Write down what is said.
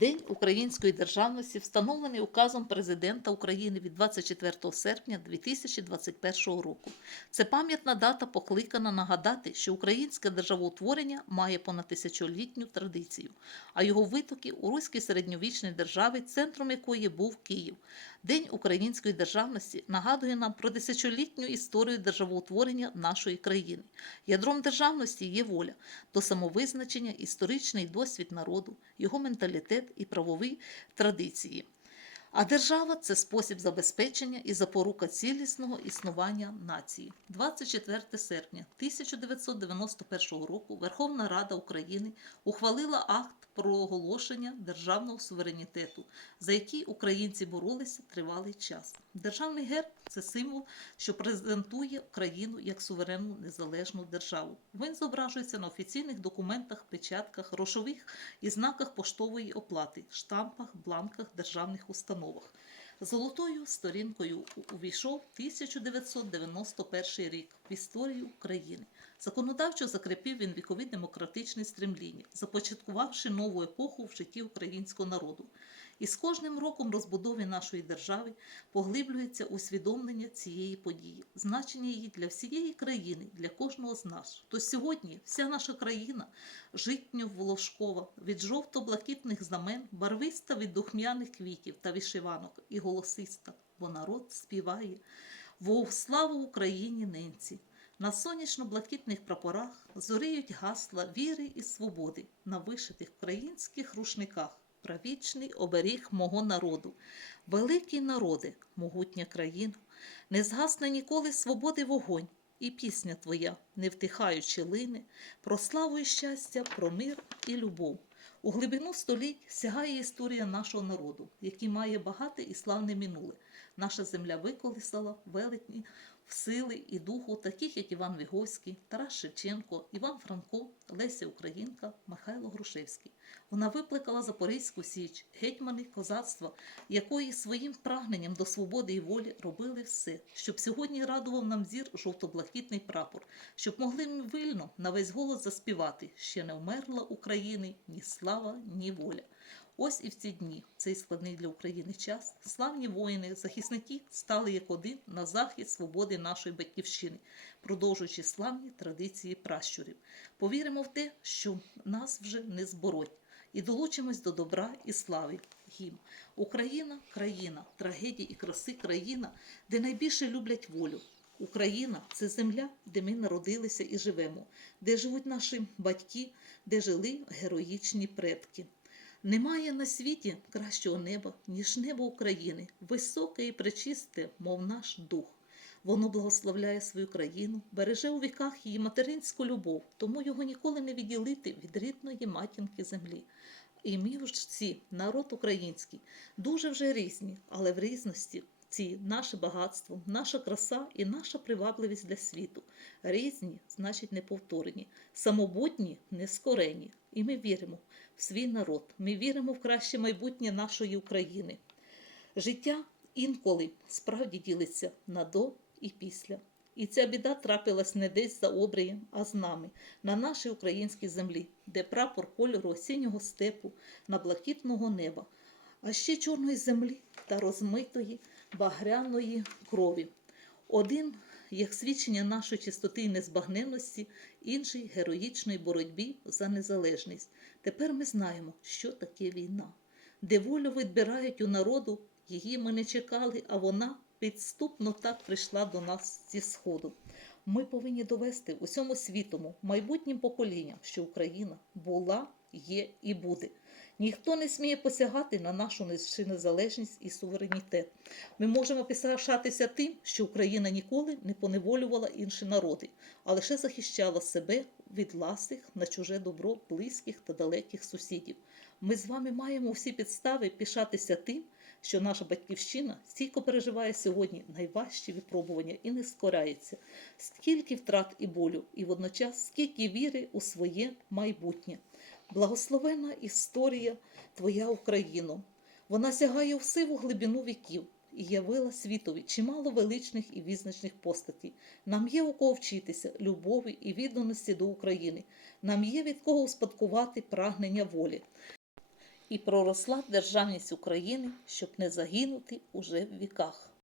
День української державності встановлений указом президента України від 24 серпня 2021 року. Це пам'ятна дата покликана нагадати, що українське державоутворення має понад тисячолітню традицію, а його витоки у руській середньовічній державі, центром якої був Київ. День української державності нагадує нам про тисячолітню історію державоутворення нашої країни. Ядром державності є воля до самовизначення, історичний досвід народу, його менталітет і правові традиції. А держава це спосіб забезпечення і запорука цілісного існування нації. 24 серпня 1991 року Верховна Рада України ухвалила акт про оголошення державного суверенітету, за який українці боролися тривалий час. Державний герб це символ, що презентує країну як суверенну незалежну державу. Він зображується на офіційних документах, печатках, грошових і знаках поштової оплати, штампах, бланках державних установах. Золотою сторінкою увійшов 1991 рік в історію України. Законодавчо закріпив він вікові демократичні стремління, започаткувавши нову епоху в житті українського народу. І з кожним роком розбудови нашої держави поглиблюється усвідомлення цієї події, значення її для всієї країни, для кожного з нас. То сьогодні вся наша країна житньо волошкова від жовто-блакитних знамен, барвиста від духмяних квітів та вишиванок і голосиста, бо народ співає «Во славу Україні ненці. На сонячно-блакитних прапорах зоріють гасла віри і свободи на вишитих українських рушниках. Правічний оберіг мого народу, великий народи, могутня країна, не згасне ніколи свободи вогонь, і пісня твоя, не втихаючи лине, про славу і щастя, про мир і любов. У глибину століть сягає історія нашого народу, який має багате і славне минуле. Наша земля виколисала велетні в сили і духу, таких як Іван Віговський, Тарас Шевченко, Іван Франко, Леся Українка, Михайло Грушевський. Вона викликала Запорізьку Січ, гетьмани козацтва, якої своїм прагненням до свободи і волі робили все, щоб сьогодні радував нам зір жовто-блакитний прапор, щоб могли ми вільно на весь голос заспівати ще не вмерла України ні слава, ні воля. Ось і в ці дні, цей складний для України час, славні воїни, захисники стали як один на захист свободи нашої батьківщини, продовжуючи славні традиції пращурів. Повіримо в те, що нас вже не збороть, і долучимось до добра і слави. Гімн. Україна країна, трагедії і краси країна, де найбільше люблять волю. Україна це земля, де ми народилися і живемо, де живуть наші батьки, де жили героїчні предки. Немає на світі кращого неба, ніж небо України, високе і пречисте, мов наш дух. Воно благословляє свою країну, береже у віках її материнську любов, тому його ніколи не відділити від рідної матінки землі. І ми всі, народ український, дуже вже різні, але в різності ці наше багатство, наша краса і наша привабливість для світу. Різні, значить, неповторені, самобутні, нескорені. І ми віримо в свій народ. Ми віримо в краще майбутнє нашої України. Життя інколи справді ділиться на до і після. І ця біда трапилась не десь за обрієм, а з нами, на нашій українській землі, де прапор кольору осіннього степу на блакитного неба, а ще чорної землі та розмитої багряної крові. Один як свідчення нашої чистоти і незбагненності, інший героїчної боротьбі за незалежність. Тепер ми знаємо, що таке війна, де волю відбирають у народу, її ми не чекали, а вона підступно так прийшла до нас зі сходу. Ми повинні довести усьому світому, майбутнім поколінням, що Україна була, є і буде. Ніхто не сміє посягати на нашу незалежність і суверенітет. Ми можемо пишатися тим, що Україна ніколи не поневолювала інші народи, а лише захищала себе від ласих на чуже добро близьких та далеких сусідів. Ми з вами маємо всі підстави пишатися тим, що наша батьківщина стійко переживає сьогодні найважчі випробування і не скоряється, скільки втрат і болю, і водночас скільки віри у своє майбутнє. Благословена історія Твоя Україно. Вона сягає в сиву глибину віків і явила світові чимало величних і визначних постатей. Нам є у кого вчитися любові і відданості до України. Нам є від кого успадкувати прагнення волі. І проросла державність України, щоб не загинути уже в віках.